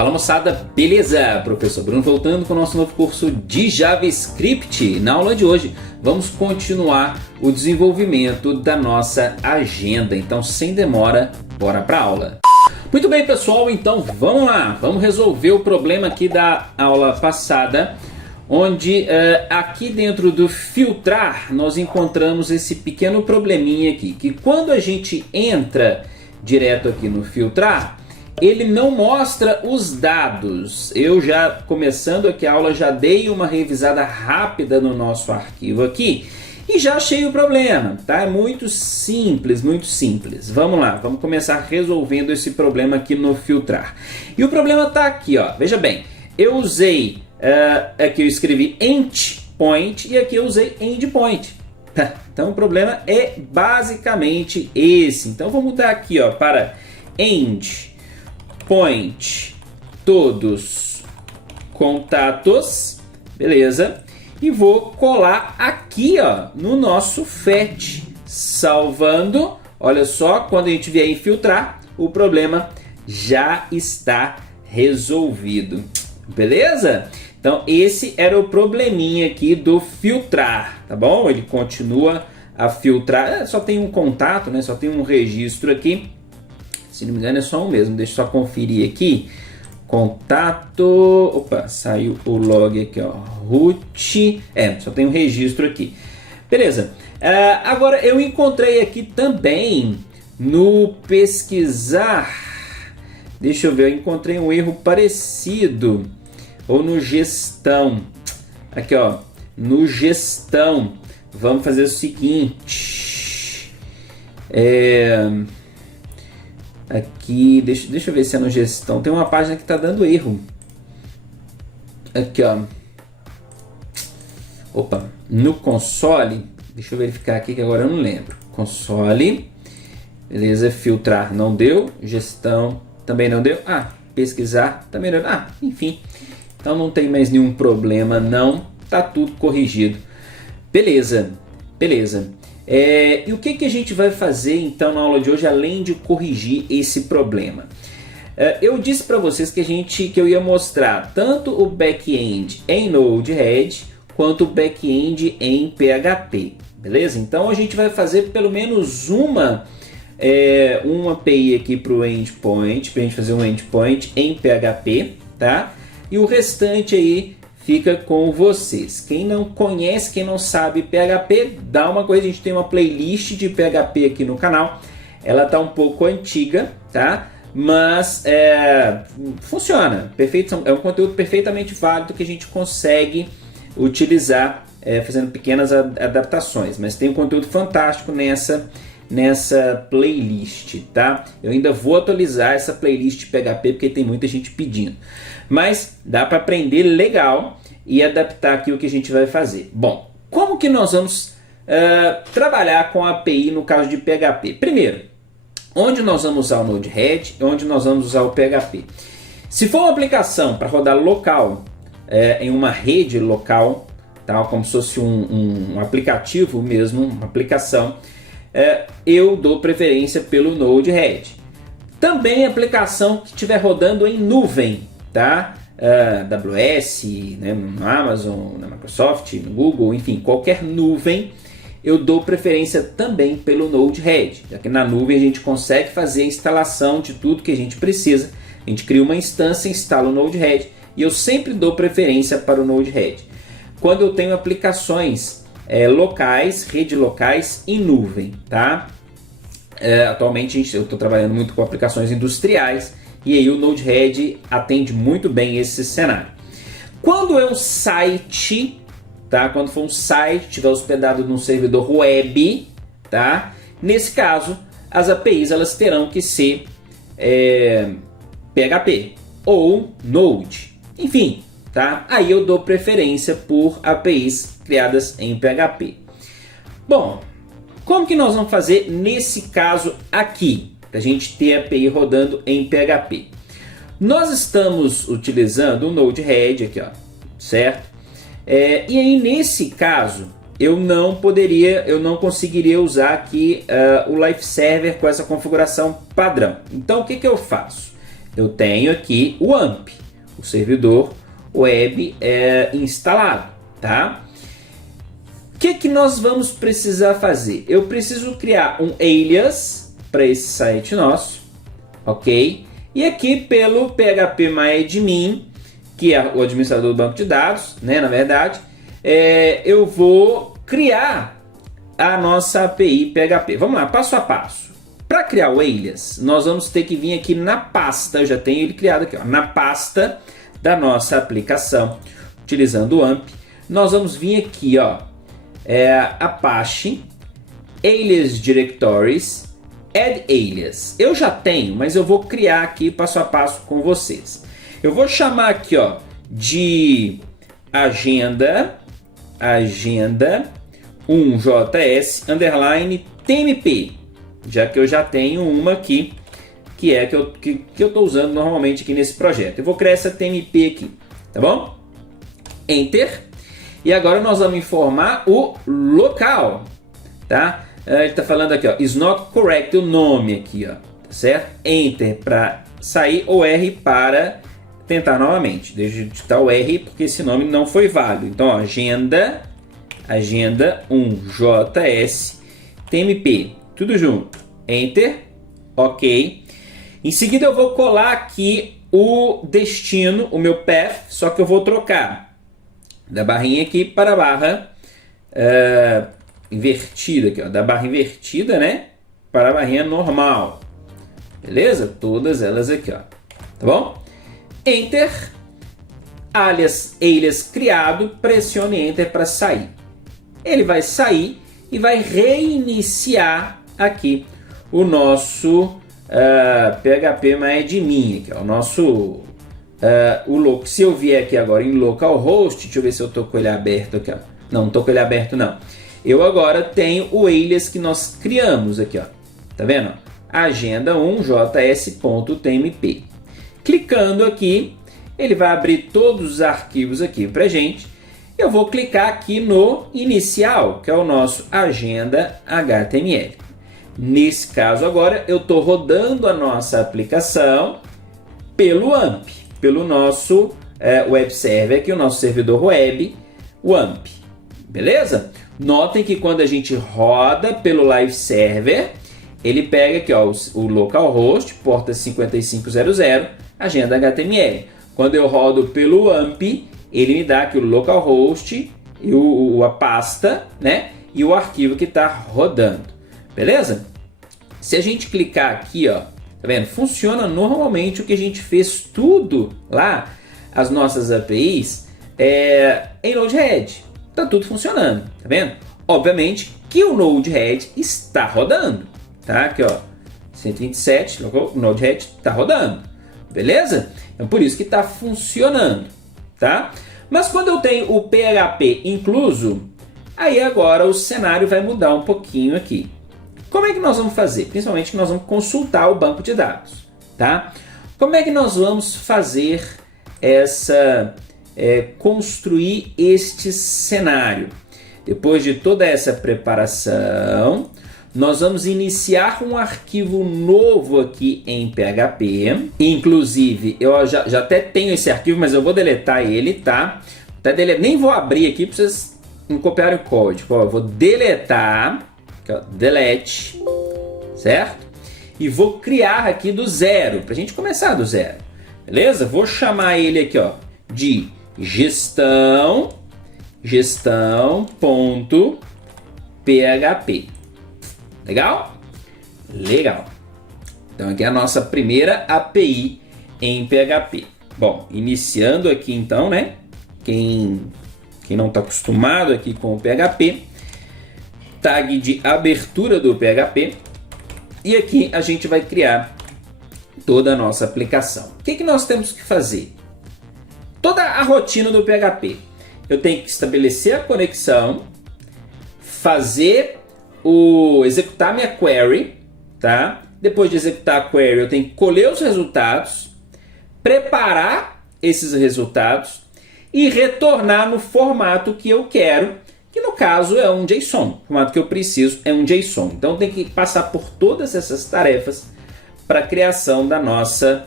Fala moçada, beleza? Professor Bruno voltando com o nosso novo curso de JavaScript. Na aula de hoje vamos continuar o desenvolvimento da nossa agenda, então sem demora, bora para a aula. Muito bem pessoal, então vamos lá, vamos resolver o problema aqui da aula passada, onde aqui dentro do filtrar nós encontramos esse pequeno probleminha aqui, que quando a gente entra direto aqui no filtrar, ele não mostra os dados. Eu já, começando aqui a aula, já dei uma revisada rápida no nosso arquivo aqui e já achei o problema, tá? É muito simples, muito simples. Vamos lá, vamos começar resolvendo esse problema aqui no filtrar. E o problema está aqui, ó. Veja bem, eu usei, aqui eu escrevi endpoint e aqui eu usei endpoint. Então o problema é basicamente esse. Então vou mudar aqui, ó, para endpoint todos contatos, beleza? E vou colar aqui, ó, no nosso fetch, salvando. Olha só, quando a gente vier em filtrar, o problema já está resolvido, beleza? Então esse era o probleminha aqui do filtrar, tá bom? Ele continua a filtrar, só tem um contato, né? Só tem um registro aqui. Se não me engano é só um mesmo, deixa eu só conferir aqui. Contato, opa, saiu o log aqui, ó, root, só tem um registro aqui. Beleza, agora eu encontrei aqui também no pesquisar, deixa eu ver, eu encontrei um erro parecido, ou no gestão, aqui ó, no gestão, vamos fazer o seguinte, aqui, deixa eu ver se é no gestão. Tem uma página que está dando erro. Aqui, ó. Opa, no console. Deixa eu verificar aqui que agora eu não lembro. Console. Beleza, filtrar não deu. Gestão também não deu. Pesquisar também não deu. Enfim. Então não tem mais nenhum problema, não. Tá tudo corrigido. Beleza, beleza. E o que a gente vai fazer então na aula de hoje, além de corrigir esse problema? Eu disse para vocês que eu ia mostrar tanto o back-end em Node-RED quanto o back-end em PHP, beleza? Então a gente vai fazer pelo menos uma API aqui para o endpoint, para a gente fazer um endpoint em PHP, tá? E o restante aí fica com vocês. Quem não conhece, quem não sabe PHP, dá uma coisa, a gente tem uma playlist de PHP aqui no canal. Ela tá um pouco antiga, tá? Mas funciona, perfeito, é um conteúdo perfeitamente válido que a gente consegue utilizar fazendo pequenas adaptações. Mas tem um conteúdo fantástico nessa playlist, tá? Eu ainda vou atualizar essa playlist PHP porque tem muita gente pedindo. Mas dá para aprender legal e adaptar aqui o que a gente vai fazer. Bom, como que nós vamos trabalhar com a API no caso de PHP? Primeiro, onde nós vamos usar o Node-RED e onde nós vamos usar o PHP. Se for uma aplicação para rodar local, em uma rede local, tá? Como se fosse um aplicativo mesmo, uma aplicação, eu dou preferência pelo Node-RED. Também aplicação que estiver rodando em nuvem, tá? AWS, né, no Amazon, na Microsoft, no Google, enfim, qualquer nuvem, eu dou preferência também pelo Node-RED. Já que na nuvem a gente consegue fazer a instalação de tudo que a gente precisa. A gente cria uma instância, instala o Node-RED e eu sempre dou preferência para o Node-RED. Quando eu tenho aplicações locais, rede locais em nuvem, tá? Atualmente eu estou trabalhando muito com aplicações industriais e aí o Node-RED atende muito bem esse cenário. Quando é um site, tá? Quando for um site, estiver hospedado num servidor web, tá? Nesse caso, as APIs elas terão que ser PHP ou Node, enfim, tá? Aí eu dou preferência por APIs criadas em PHP. Bom, como que nós vamos fazer nesse caso aqui, para a gente ter a API rodando em PHP? Nós estamos utilizando o Node-RED aqui, ó, certo? E aí nesse caso eu não conseguiria usar aqui o Live Server com essa configuração padrão. Então o que eu faço? eu tenho aqui o AMP, o servidor web instalado, tá? O que nós vamos precisar fazer? Eu preciso criar um alias para esse site nosso, ok? E aqui pelo phpMyAdmin, que é o administrador do banco de dados, né, na verdade, eu vou criar a nossa API PHP. Vamos lá, passo a passo. Para criar o alias, nós vamos ter que vir aqui na pasta, eu já tenho ele criado aqui, ó, na pasta da nossa aplicação, utilizando o AMP. Nós vamos vir aqui, ó, Apache, Alias Directories, Add Alias. Eu já tenho, mas eu vou criar aqui passo a passo com vocês. Eu vou chamar aqui, ó, de agenda 1js underline tmp, já que eu já tenho uma aqui, que é que eu estou usando normalmente aqui nesse projeto. Eu vou criar essa tmp aqui, tá bom? Enter. E agora nós vamos informar o local, tá? Ele está falando aqui, ó, is not correct, o nome aqui, ó, tá certo? Enter para sair ou R para tentar novamente. Deixa eu digitar o R porque esse nome não foi válido. Então, ó, agenda 1js tmp, tudo junto. Enter, ok. Em seguida eu vou colar aqui o destino, o meu path, só que eu vou trocar da barrinha aqui para a barra invertida aqui, ó, da barra invertida, né, para a barrinha normal, beleza? Todas elas aqui, ó, tá bom? Enter, alias criado, pressione Enter para sair. Ele vai sair e vai reiniciar aqui o nosso phpMyAdmin, aqui, ó, o nosso se eu vier aqui agora em localhost, deixa eu ver se eu estou com ele aberto aqui, ó. Não estou com ele aberto não. Eu agora tenho o alias que nós criamos aqui, ó. Tá vendo? Agenda 1js.tmp. Clicando aqui, ele vai abrir todos os arquivos aqui pra gente. Eu vou clicar aqui no inicial, que é o nosso agenda HTML. Nesse caso agora, eu estou rodando a nossa aplicação pelo AMP, pelo nosso web server, aqui o nosso servidor web, o AMP, beleza? Notem que quando a gente roda pelo live server, ele pega aqui, ó, o localhost, porta 5500, agenda HTML. Quando eu rodo pelo AMP, ele me dá aqui o localhost e a pasta, né? E o arquivo que está rodando, beleza? Se a gente clicar aqui, ó, tá vendo? Funciona normalmente o que a gente fez tudo lá, as nossas APIs, em Node-RED. Tá tudo funcionando, tá vendo? Obviamente que o Node-RED está rodando, tá? Aqui, ó, 127, o Node-RED está rodando, beleza? Então por isso que está funcionando, tá? Mas quando eu tenho o PHP incluso, aí agora o cenário vai mudar um pouquinho aqui. Como é que nós vamos fazer? Principalmente que nós vamos consultar o banco de dados, tá? Como é que nós vamos fazer construir este cenário? Depois de toda essa preparação, nós vamos iniciar um arquivo novo aqui em PHP. Inclusive, eu já até tenho esse arquivo, mas eu vou deletar ele, tá? Nem vou abrir aqui para vocês não copiarem o código. Ó, eu vou deletar, aqui, ó, delete, certo? E vou criar aqui do zero, para a gente começar do zero, beleza? Vou chamar ele aqui, ó, de gestão.php. Legal? Legal. Então aqui é a nossa primeira API em PHP. Bom, iniciando aqui então, né? Quem não está acostumado aqui com o PHP, tag de abertura do PHP. E aqui a gente vai criar toda a nossa aplicação. O que nós temos que fazer? Toda a rotina do PHP. Eu tenho que estabelecer a conexão, executar minha query, tá? Depois de executar a query, eu tenho que colher os resultados, preparar esses resultados e retornar no formato que eu quero, que no caso é um JSON. O formato que eu preciso é um JSON. Então tem que passar por todas essas tarefas para a criação da nossa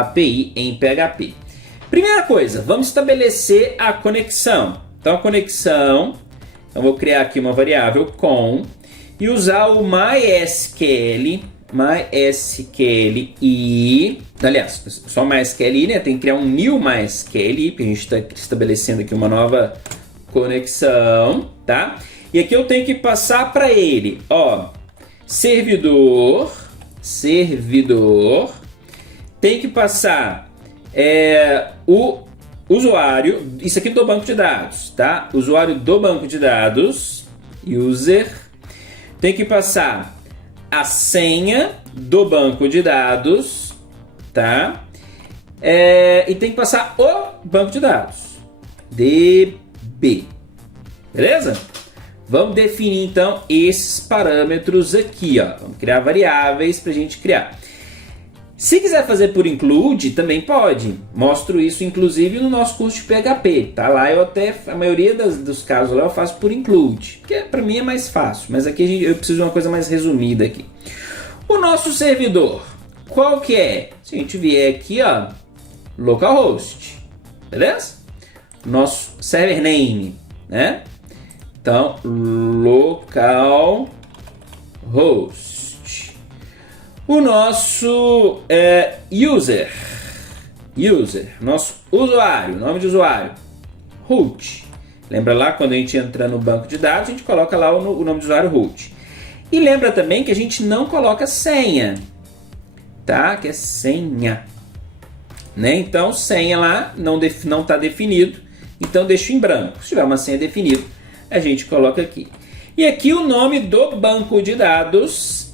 API em PHP. Primeira coisa, vamos estabelecer a conexão. Então a conexão, eu vou criar aqui uma variável com e usar o MySQL e, aliás, só MySQL, né? Tem que criar um new MySQL, porque a gente está estabelecendo aqui uma nova conexão, tá? E aqui eu tenho que passar para ele, ó, servidor, tem que passar o usuário, isso aqui do banco de dados, tá? Usuário do banco de dados, user, tem que passar a senha do banco de dados, tá? E tem que passar o banco de dados, DB, beleza? Vamos definir então esses parâmetros aqui, ó. Vamos criar variáveis para a gente criar. Se quiser fazer por include, também pode. Mostro isso inclusive no nosso curso de PHP, tá? Lá eu até, a maioria dos casos lá eu faço por include, porque para mim é mais fácil, mas aqui eu preciso de uma coisa mais resumida aqui. O nosso servidor, qual que é? Se a gente vier aqui, ó, localhost, beleza? Nosso server name, né? Então, localhost. O nosso user, nosso usuário, nome de usuário, root. Lembra lá quando a gente entra no banco de dados, a gente coloca lá o nome de usuário root. E lembra também que a gente não coloca senha, tá? Que é senha, né? Então, senha lá não está definido, então deixa em branco. Se tiver uma senha definida, a gente coloca aqui. E aqui o nome do banco de dados,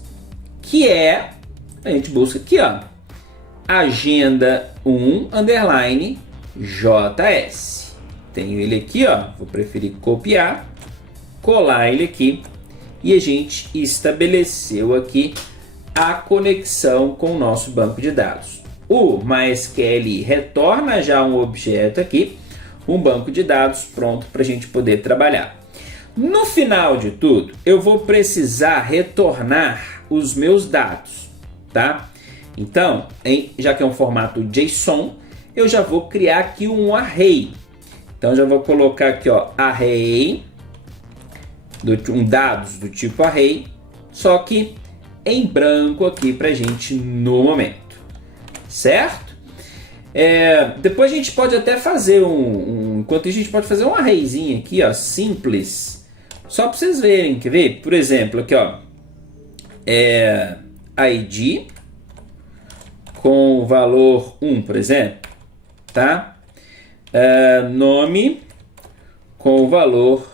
que é, a gente busca aqui, ó, agenda 1 underline JS. Tenho ele aqui, ó, vou preferir copiar, colar ele aqui e a gente estabeleceu aqui a conexão com o nosso banco de dados. O MySQL retorna já um objeto aqui, um banco de dados pronto para a gente poder trabalhar. No final de tudo, eu vou precisar retornar os meus dados, tá? Então, já que é um formato JSON, eu já vou criar aqui um array. Então, já vou colocar aqui, ó, array, dados do tipo array, só que em branco aqui pra gente no momento, certo? Depois a gente pode até fazer enquanto isso a gente pode fazer um arrayzinho aqui, ó, simples, só para vocês verem, quer ver? Por exemplo, aqui, ó, ID com o valor 1, por exemplo, tá? Nome com o valor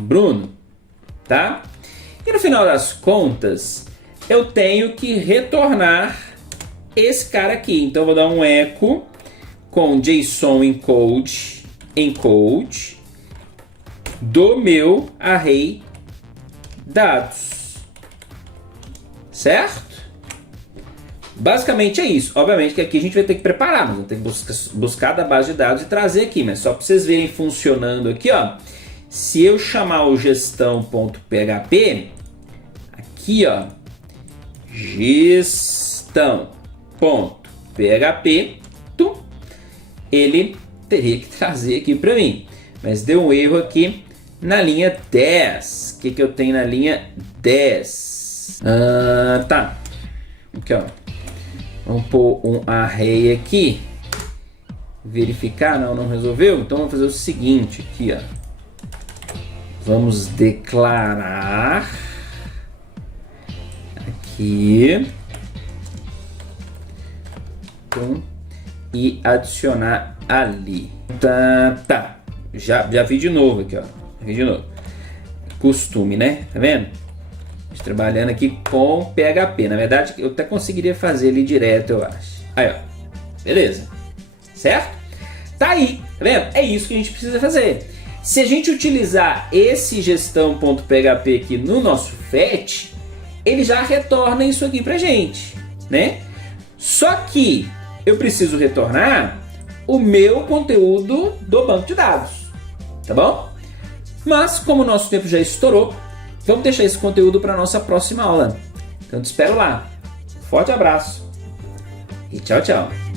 Bruno, tá? E no final das contas, eu tenho que retornar esse cara aqui. Então eu vou dar um echo com JSON encode do meu array dados, certo? Basicamente é isso. Obviamente que aqui a gente vai ter que preparar, mas vamos ter que buscar da base de dados e trazer aqui, mas só para vocês verem funcionando aqui, ó. Se eu chamar o gestão.php, aqui, ó, gestão.php, ele teria que trazer aqui para mim, mas deu um erro aqui na linha 10. O que eu tenho na linha 10? Tá, aqui, ó, vamos pôr um array aqui, verificar, não resolveu, então vamos fazer o seguinte aqui, ó, vamos declarar aqui e adicionar ali. Tá. Já vi de novo aqui, ó. Costume, né? Tá vendo? Trabalhando aqui com PHP. Na verdade, eu até conseguiria fazer ali direto, eu acho. Aí, ó. Beleza. Certo? Tá aí. Tá vendo? É isso que a gente precisa fazer. Se a gente utilizar esse gestão.php aqui no nosso fetch, ele já retorna isso aqui pra gente, né? Só que eu preciso retornar o meu conteúdo do banco de dados, tá bom? Mas como o nosso tempo já estourou, vamos deixar esse conteúdo para nossa próxima aula. Então te espero lá. Forte abraço! e tchau, tchau.